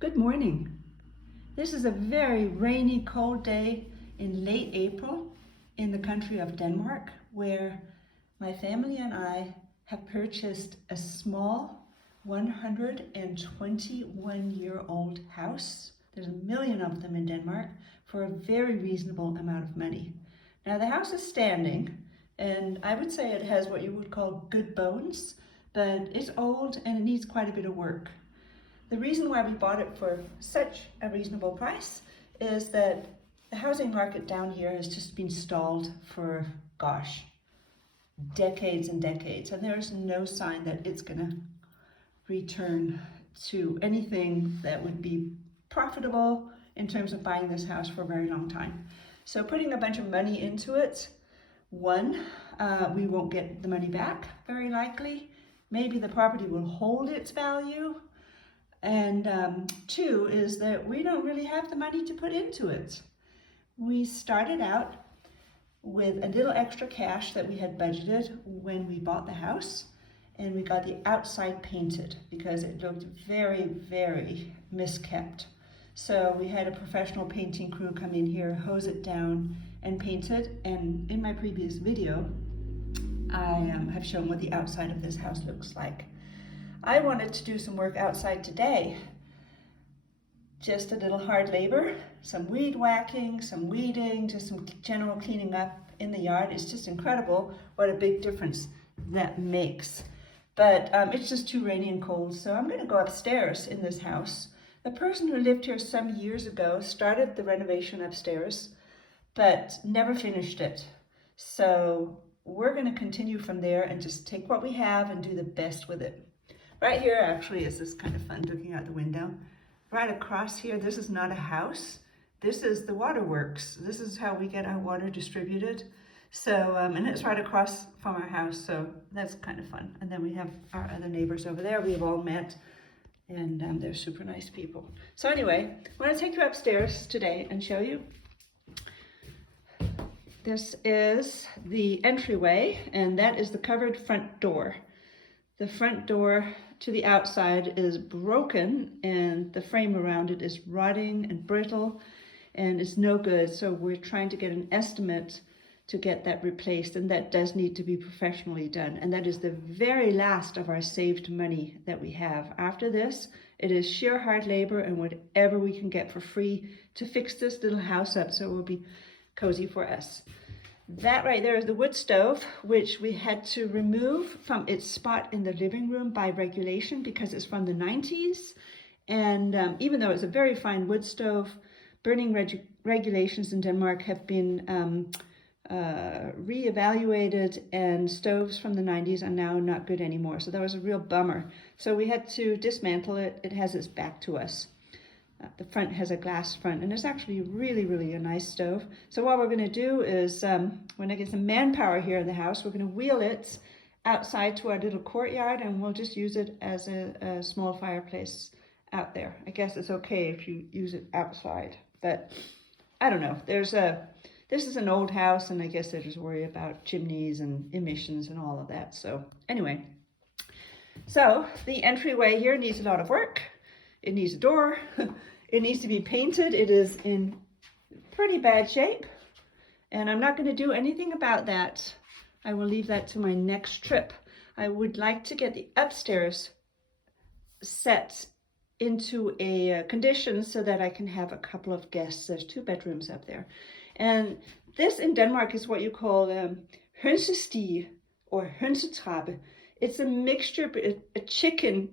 Good morning. This is a very rainy, cold day in late April in the country of Denmark, where my family and I have purchased a small 121-year-old house. There's a million of them in Denmark for a very reasonable amount of money. Now the house is standing, and I would say it has what you would call good bones, but it's old and it needs quite a bit of work. The reason why we bought it for such a reasonable price is that the housing market down here has just been stalled for, gosh, decades and decades, and there's no sign that it's going to return to anything that would be profitable in terms of buying this house for a very long time. So putting a bunch of money into it, one, we won't get the money back, very likely. Maybe the property will hold its value. And two is that we don't really have the money to put into it. We started out with a little extra cash that we had budgeted when we bought the house, and we got the outside painted because it looked very, very miskept. So we had a professional painting crew come in here, hose it down and paint it. And in my previous video, I have shown what the outside of this house looks like. I wanted to do some work outside today. Just a little hard labor, some weed whacking, some weeding, just some general cleaning up in the yard. It's just incredible what a big difference that makes. But it's just too rainy and cold, so I'm going to go upstairs in this house. The person who lived here some years ago started the renovation upstairs, but never finished it. So we're going to continue from there and just take what we have and do the best with it. Right here actually is this kind of fun looking out the window. Right across here, this is not a house. This is the waterworks. This is how we get our water distributed. So, and it's right across from our house, so that's kind of fun. And then we have our other neighbors over there. We've all met, and they're super nice people. So anyway, I'm going to take you upstairs today and show you. This is the entryway, and that is the covered front door. The front door to the outside is broken, and the frame around it is rotting and brittle, and it's no good. So we're trying to get an estimate to get that replaced, and that does need to be professionally done. And that is the very last of our saved money that we have. After this, it is sheer hard labor and whatever we can get for free to fix this little house up so it will be cozy for us. That right there is the wood stove, which we had to remove from its spot in the living room by regulation because it's from the 90s. And even though it's a very fine wood stove, burning regulations in Denmark have been re-evaluated, and stoves from the 90s are now not good anymore. So that was a real bummer. So we had to dismantle it. It has its back to us. The front has a glass front, and it's actually really, really a nice stove. So what we're going to do is, when I get some manpower here in the house, we're going to wheel it outside to our little courtyard, and we'll just use it as a small fireplace out there. I guess it's okay if you use it outside, but I don't know. This is an old house, and I guess they just worry about chimneys and emissions and all of that. So anyway, so the entryway here needs a lot of work. It needs a door. It needs to be painted. It is in pretty bad shape, and I'm not going to do anything about that. I will leave that to my next trip. I would like to get the upstairs set into a condition so that I can have a couple of guests. There's 2 bedrooms up there. And this in Denmark is what you call hønsestige or hønsetrappe. It's a mixture, a chicken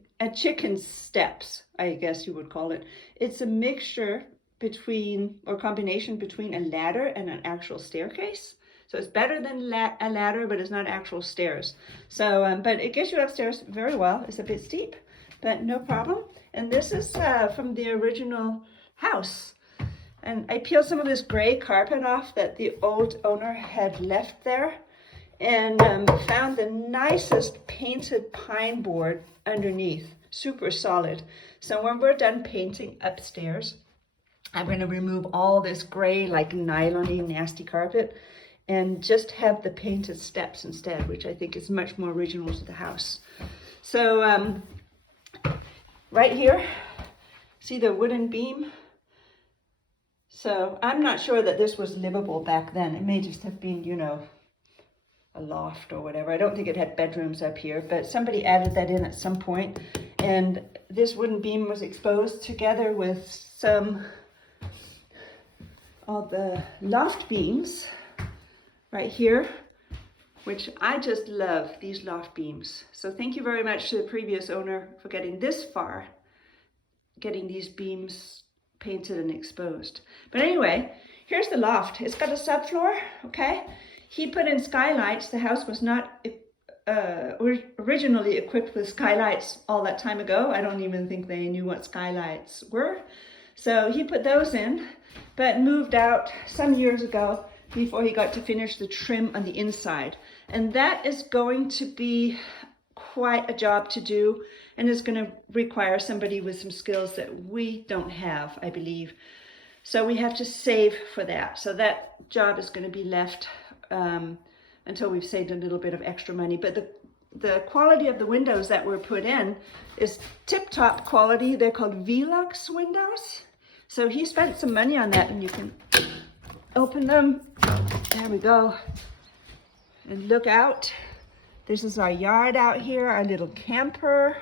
steps, I guess you would call it. It's a mixture between, or combination between a ladder and an actual staircase. So it's better than a ladder, but it's not actual stairs. So, but it gets you upstairs very well. It's a bit steep, but no problem. And this is from the original house. And I peeled some of this gray carpet off that the old owner had left there, and found the nicest painted pine board underneath, super solid. So when we're done painting upstairs, I'm going to remove all this gray, like nylon-y, nasty carpet, and just have the painted steps instead, which I think is much more original to the house. So right here See the wooden beam? So I'm not sure that this was livable back then. It may just have been, you know, a loft or whatever. I don't think it had bedrooms up here, but somebody added that in at some point. And this wooden beam was exposed together with some of the loft beams right here, which I just love, these loft beams. So thank you very much to the previous owner for getting this far, getting these beams painted and exposed. But anyway, here's the loft. It's got a subfloor, okay? He put in skylights. The house was not originally equipped with skylights all that time ago. I don't even think they knew what skylights were. So he put those in, but moved out some years ago before he got to finish the trim on the inside. And that is going to be quite a job to do, and it's going to require somebody with some skills that we don't have, I believe. So we have to save for that. So that job is going to be left until we've saved a little bit of extra money. But the quality of the windows that were put in is tip-top quality. They're called Velux windows. So he spent some money on that, and you can open them. There we go. And look out. This is our yard out here, our little camper,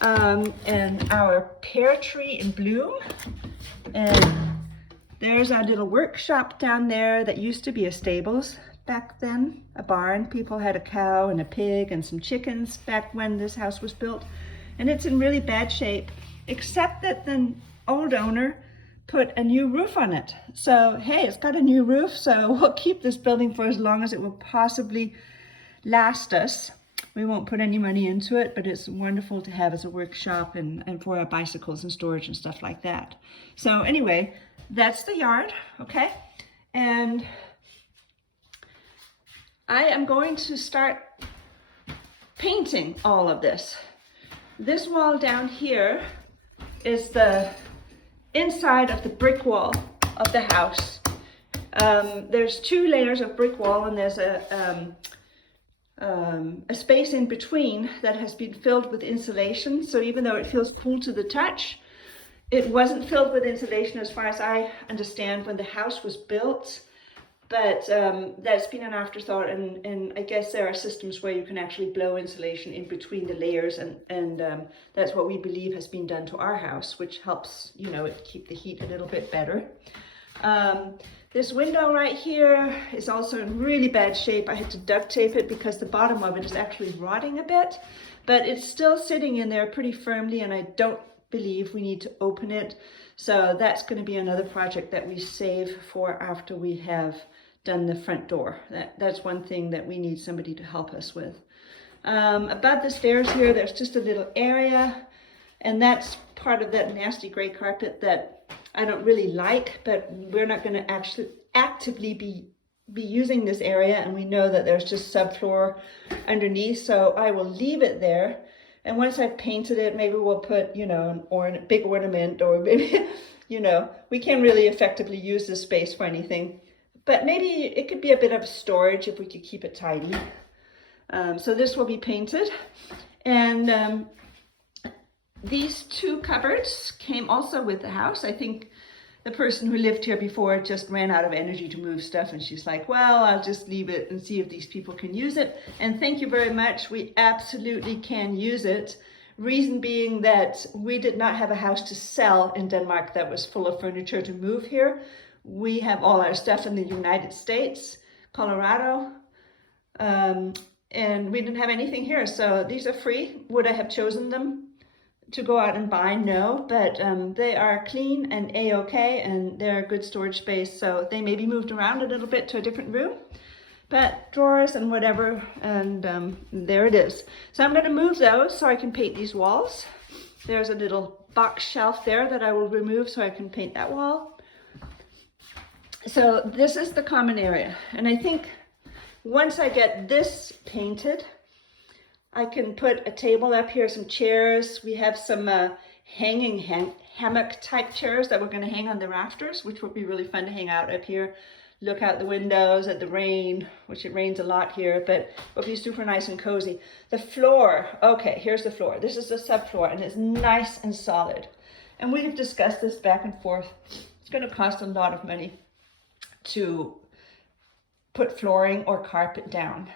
and our pear tree in bloom. And there's our little workshop down there that used to be a stables back then, a barn. People had a cow and a pig and some chickens back when this house was built. And it's in really bad shape, except that the old owner put a new roof on it. So, hey, it's got a new roof, so we'll keep this building for as long as it will possibly last us. We won't put any money into it, but it's wonderful to have as a workshop and for our bicycles and storage and stuff like that. So anyway, that's the yard, okay? And I am going to start painting all of this. This wall down here is the inside of the brick wall of the house. There's 2 layers of brick wall, and there's a space in between that has been filled with insulation. So even though it feels cool to the touch, it wasn't filled with insulation as far as I understand when the house was built. But that's been an afterthought, and I guess there are systems where you can actually blow insulation in between the layers, and that's what we believe has been done to our house, which helps, you know, it keep the heat a little bit better. This window right here is also in really bad shape. I had to duct tape it because the bottom of it is actually rotting a bit, but it's still sitting in there pretty firmly, and I don't believe we need to open it. So that's going to be another project that we save for after we have done the front door. That's one thing that we need somebody to help us with. Above the stairs here, there's just a little area, and that's part of that nasty gray carpet that I don't really like, but we're not going to actually actively be using this area, and we know that there's just subfloor underneath, so I will leave it there. And once I've painted it, maybe we'll put, you know, an big ornament, or maybe, you know, we can't really effectively use this space for anything. But maybe it could be a bit of storage if we could keep it tidy. So this will be painted. And these 2 cupboards came also with the house. I think the person who lived here before just ran out of energy to move stuff, and she's like, well, I'll just leave it and see if these people can use it. And thank you very much. We absolutely can use it. Reason being that we did not have a house to sell in Denmark that was full of furniture to move here. We have all our stuff in the United States, Colorado, and we didn't have anything here. So these are free. Would I have chosen them to go out and buy? No, but they are clean and a-okay, and they're a good storage space. So they may be moved around a little bit to a different room, but drawers and whatever, and there it is. So I'm going to move those so I can paint these walls. There's a little box shelf there that I will remove so I can paint that wall. So this is the common area, and I think once I get this painted, I can put a table up here, some chairs. We have some hanging hammock type chairs that we're going to hang on the rafters, which would be really fun to hang out up here. Look out the windows at the rain, which it rains a lot here, but it'll be super nice and cozy. The floor, okay, here's the floor. This is the subfloor, and it's nice and solid. And we have discussed this back and forth. It's going to cost a lot of money to put flooring or carpet down.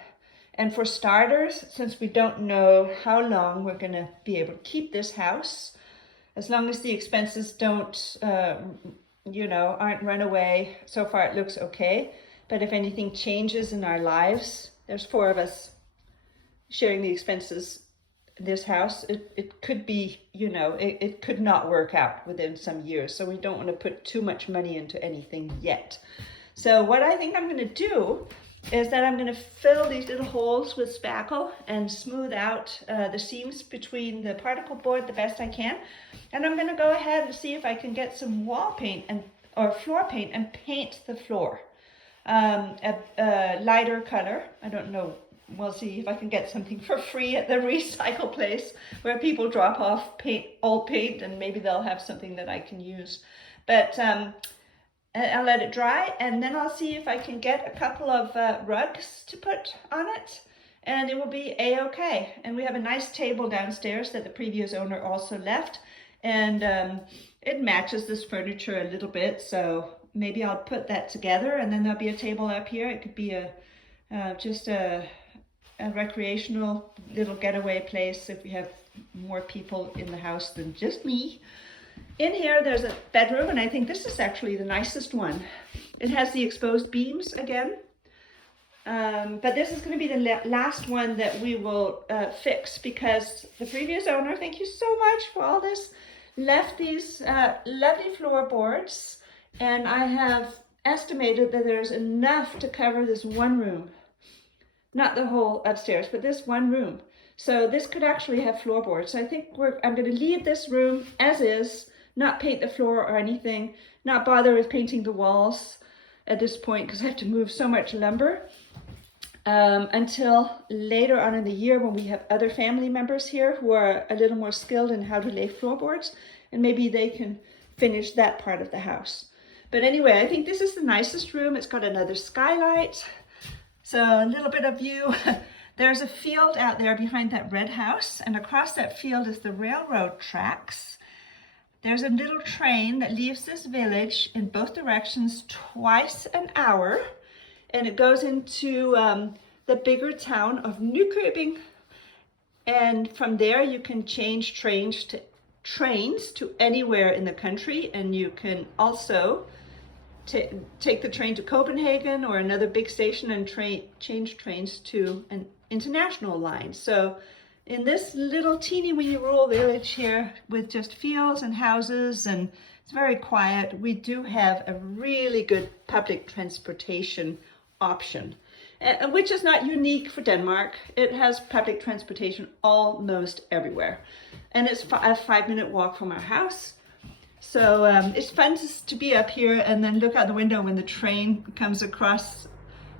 And for starters, since we don't know how long we're going to be able to keep this house, as long as the expenses don't, aren't run away, so far it looks okay. But if anything changes in our lives, there's 4 of us sharing the expenses in this house, it could be, it could not work out within some years. So we don't want to put too much money into anything yet. So what I think I'm going to do is that I'm going to fill these little holes with spackle and smooth out the seams between the particle board the best I can. And I'm going to go ahead and see if I can get some wall paint or floor paint and paint the floor a lighter color. I don't know. We'll see if I can get something for free at the recycle place where people drop off old paint, and maybe they'll have something that I can use. But I'll let it dry, and then I'll see if I can get a couple of rugs to put on it, and it will be a-okay. And we have a nice table downstairs that the previous owner also left, and it matches this furniture a little bit, so maybe I'll put that together, and then there'll be a table up here. It could be just a recreational little getaway place if we have more people in the house than just me. In here there's a bedroom, and I think this is actually the nicest one. It has the exposed beams again, but this is going to be the last one that we will fix, because the previous owner, thank you so much for all this, left these lovely floorboards, and I have estimated that there's enough to cover this one room. Not the whole upstairs, but this one room. So this could actually have floorboards. So I think I'm going to leave this room as is, not paint the floor or anything, not bother with painting the walls at this point, because I have to move so much lumber until later on in the year when we have other family members here who are a little more skilled in how to lay floorboards, and maybe they can finish that part of the house. But anyway, I think this is the nicest room. It's got another skylight. So a little bit of view. There's a field out there behind that red house, and across that field is the railroad tracks. There's a little train that leaves this village in both directions twice an hour, and it goes into the bigger town of Nykøbing. And from there you can change trains to anywhere in the country, and you can also take the train to Copenhagen or another big station and change trains to an international line. So in this little teeny weeny rural village here with just fields and houses, and it's very quiet, we do have a really good public transportation option, which is not unique for Denmark. It has public transportation almost everywhere, and it's a 5-minute walk from our house. So it's fun to be up here and then look out the window when the train comes across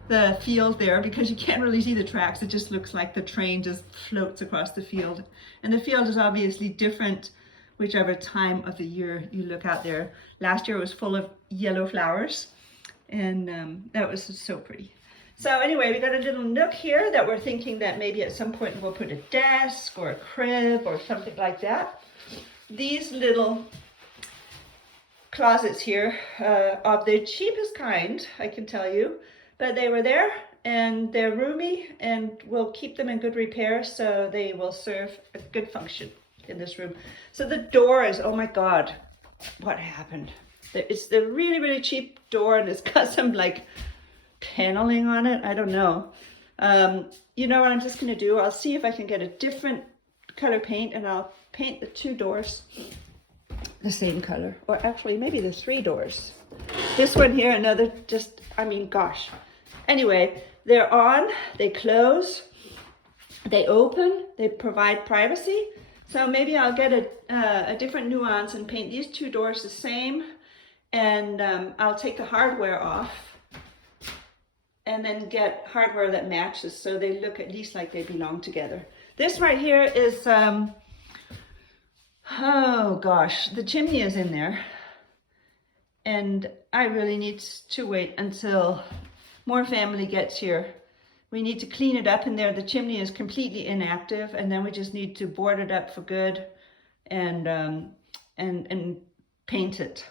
the field there, because you can't really see the tracks. It just looks like the train just floats across the field. And the field is obviously different whichever time of the year you look out there. Last year it was full of yellow flowers, and that was so pretty. So anyway, we got a little nook here that we're thinking that maybe at some point we'll put a desk or a crib or something like that. These little closets here of the cheapest kind, I can tell you, but they were there and they're roomy, and we'll keep them in good repair, so they will serve a good function in this room. So the door is, oh my God, what happened? It's the really, really cheap door, and it's got some like paneling on it. I don't know. You know what I'm just going to do? I'll see if I can get a different color paint, and I'll paint the 2 doors the same color, or actually maybe the 3 doors. This one here, another, just, I mean, gosh. Anyway, they're on, they close, they open, they provide privacy. So maybe I'll get a different nuance and paint these 2 doors the same, and I'll take the hardware off and then get hardware that matches, so they look at least like they belong together. This right here is, oh gosh, the chimney is in there, and I really need to wait until more family gets here. We need to clean it up in there. The chimney is completely inactive, and then we just need to board it up for good and and paint it.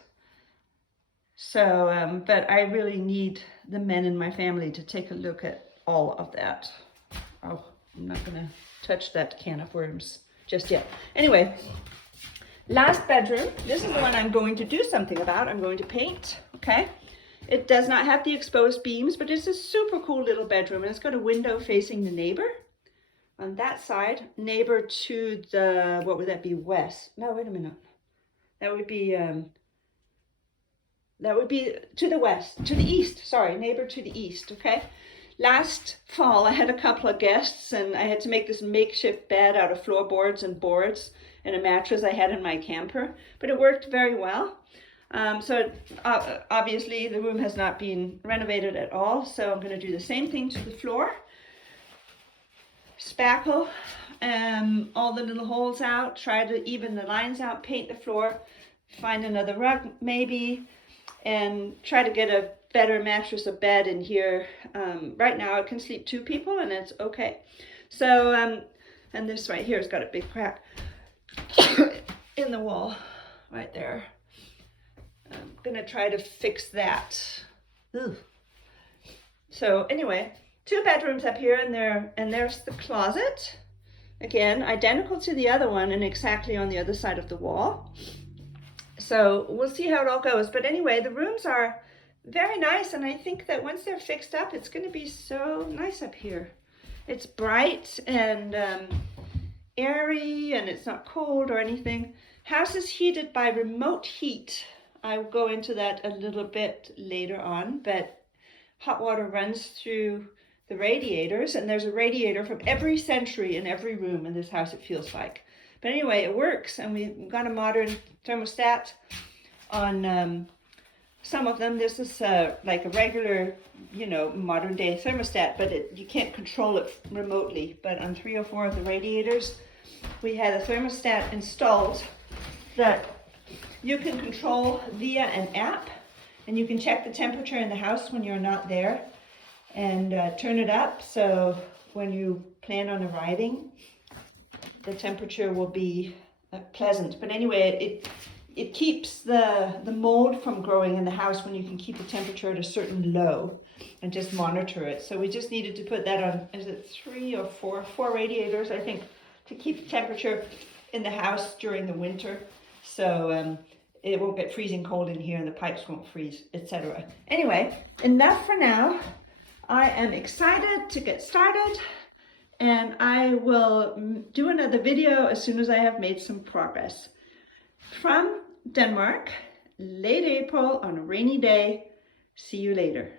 So, but I really need the men in my family to take a look at all of that. Oh, I'm not gonna touch that can of worms just yet. Anyway, last bedroom. This is the one I'm going to do something about. I'm going to paint, okay? It does not have the exposed beams, but it's a super cool little bedroom, and it's got a window facing the neighbor. On that side, neighbor to the, what would that be, west? No, wait a minute. That would be to the west, to the east, sorry, neighbor to the east, okay? Last fall, I had a couple of guests, and I had to make this makeshift bed out of floorboards and boards and a mattress I had in my camper, but it worked very well. So obviously the room has not been renovated at all, so I'm going to do the same thing to the floor. Spackle all the little holes out, try to even the lines out, paint the floor, find another rug maybe, and try to get a better mattress, a bed in here. Right now it can sleep 2 people and it's okay. So, and this right here has got a big crack in the wall right there. I'm gonna try to fix that. Ugh. So anyway, 2 bedrooms up here, and there's the closet. Again, identical to the other one and exactly on the other side of the wall. So we'll see how it all goes. But anyway, the rooms are very nice, and I think that once they're fixed up, it's going to be so nice up here. It's bright and airy, and it's not cold or anything. House is heated by remote heat. I will go into that a little bit later on, but hot water runs through the radiators, and there's a radiator from every century in every room in this house, it feels like. But anyway, it works, and we've got a modern thermostat on some of them. This is like a regular, you know, modern day thermostat, but you can't control it remotely. But on 3 or 4 of the radiators, we had a thermostat installed that you can control via an app, and you can check the temperature in the house when you're not there and turn it up, so when you plan on arriving, the temperature will be pleasant. But anyway, it keeps the mold from growing in the house when you can keep the temperature at a certain low and just monitor it. So we just needed to put that on, is it 3 or 4 radiators, I think, to keep the temperature in the house during the winter. So it won't get freezing cold in here and the pipes won't freeze, etc. Anyway, enough for now. I am excited to get started, and I will do another video as soon as I have made some progress. From Denmark, late April on a rainy day. See you later.